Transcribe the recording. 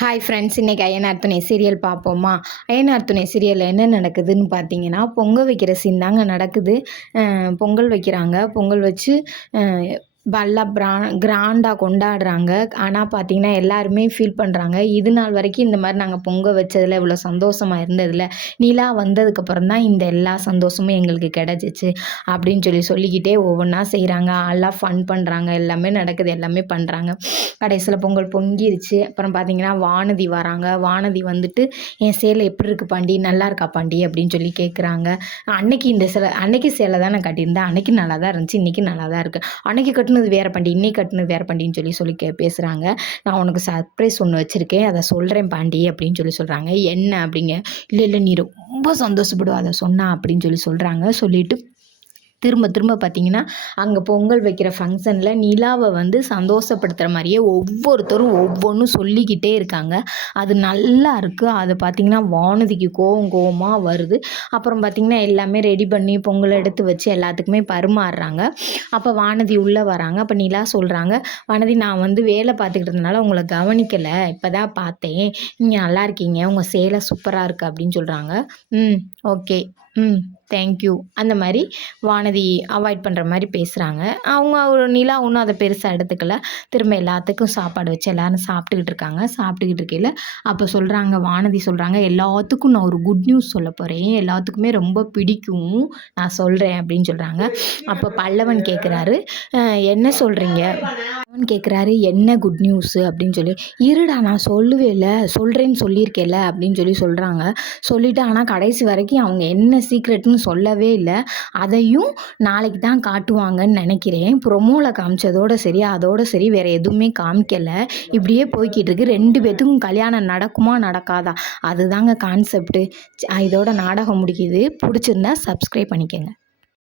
Hi friends, இன்றைக்கி அய்யனார் துணை serial பார்ப்போமா? அய்யனார் துணை சீரியலில் என்ன நடக்குதுன்னு பார்த்தீங்கன்னா, பொங்கல் வைக்கிற சீன் தாங்க நடக்குது. பொங்கல் வைக்கிறாங்க. பொங்கல் வச்சு நல்லா கிராண்டாக கொண்டாடுறாங்க. ஆனால் பார்த்தீங்கன்னா, எல்லாருமே ஃபீல் பண்ணுறாங்க. இது நாள் வரைக்கும் இந்த மாதிரி நாங்கள் பொங்கல் வச்சதில் இவ்வளோ சந்தோஷமாக இருந்ததில்ல. நிலா வந்ததுக்கப்புறம் தான் இந்த எல்லா சந்தோஷமும் எங்களுக்கு கிடச்சிச்சு அப்படின்னு சொல்லிக்கிட்டே ஒவ்வொன்றா செய்கிறாங்க. எல்லாம் ஃபன் பண்ணுறாங்க. எல்லாமே நடக்குது. எல்லாமே பண்ணுறாங்க. கடைசியில் பொங்கல் பொங்கிருச்சு. அப்புறம் பார்த்தீங்கன்னா, வானதி வராங்க. வானதி வந்துட்டு, என் சேலை எப்படி இருக்கு பாண்டி, நல்லா இருக்கா பாண்டி அப்படின்னு சொல்லி கேட்குறாங்க. அன்னைக்கு சேலை தான் நான் கட்டியிருந்தேன். அன்னைக்கு நல்லா தான் இருந்துச்சு, இன்றைக்கி நல்லா தான் இருக்குது. அன்னைக்கு கட்டினது வேற பாண்டி, இன்னைக்கு கட்டினது வேற பாண்டின்னு சொல்லி பேசுகிறாங்க. நான் உனக்கு சர்ப்ரைஸ் ஒன்று வச்சுருக்கேன், அதை சொல்கிறேன் பாண்டி அப்படின்னு சொல்கிறாங்க. என்ன அப்படிங்க? இல்லை இல்லை, நீ ரொம்ப சந்தோஷப்படுவ அதை சொன்னா அப்படின்னு சொல்கிறாங்க. சொல்லிவிட்டு திரும்ப திரும்ப பார்த்தீங்கன்னா, அங்கே பொங்கல் வைக்கிற ஃபங்க்ஷனில் நிலாவை சந்தோஷப்படுத்துகிற மாதிரியே ஒவ்வொருத்தரும் ஒவ்வொன்றும் சொல்லிக்கிட்டே இருக்காங்க. அது நல்லா இருக்குது. அதை பார்த்தீங்கன்னா, வானதிக்கு கோவமாக வருது. அப்புறம் பார்த்தீங்கன்னா, எல்லாமே ரெடி பண்ணி பொங்கல் எடுத்து வச்சு எல்லாத்துக்குமே பரிமாறுறாங்க. அப்போ வானதி உள்ளே வராங்க. அப்போ நிலா சொல்கிறாங்க, வானதி, நான் வேலை பார்த்துக்கிட்டு இருந்தனால உங்களை கவனிக்கலை, இப்போ தான் பார்த்தேன், நீங்கள் நல்லா இருக்கீங்க, உங்கள் சேலை சூப்பராக இருக்குது அப்படின்னு சொல்கிறாங்க. ஓகே, தேங்க்யூ அந்த மாதிரி வானதி அவாய்ட் பண்ணுற மாதிரி பேசுகிறாங்க. ஒரு நிலா ஒன்றும் அதை பெருசாக எடுத்துக்கல. திரும்ப எல்லாத்துக்கும் சாப்பாடு வச்சு எல்லோரும் சாப்பிட்டுக்கிட்டு இருக்காங்க. சாப்பிட்டுக்கிட்டு இருக்கையில் அப்போ சொல்கிறாங்க, வானதி சொல்கிறாங்க, எல்லாத்துக்கும் நான் ஒரு குட் நியூஸ் சொல்ல போகிறேன், எல்லாத்துக்குமே ரொம்ப பிடிக்கும், நான் சொல்கிறேன் அப்படின்னு சொல்கிறாங்க. அப்போ பல்லவன் கேட்குறாரு, என்ன சொல்கிறீங்க கேட்குறாரு. என்ன குட் நியூஸு அப்படின்னு இருடா நான் சொல்லுவேல, சொல்கிறேன்னு சொல்லியிருக்கேல அப்படின்னு சொல்கிறாங்க. சொல்லிவிட்டு ஆனால் கடைசி வரைக்கும் அவங்க என்ன சீக்ரெட்னு சொல்லவே இல்லை. அதையும் நாளைக்கு தான் காட்டுவாங்கன்னு நினைக்கிறேன். ப்ரொமோவில் காமிச்சதோடு சரி, அதோடு சரி, வேறு எதுவுமே காமிக்கலை. இப்படியே போய்கிட்டு இருக்கு. 2 பேத்துக்கும் கல்யாணம் நடக்குமா நடக்காதா, அதுதாங்க கான்செப்ட்டு. இதோட நாடகம் முடிக்குது. பிடிச்சிருந்தா சப்ஸ்கிரைப் பண்ணிக்கோங்க.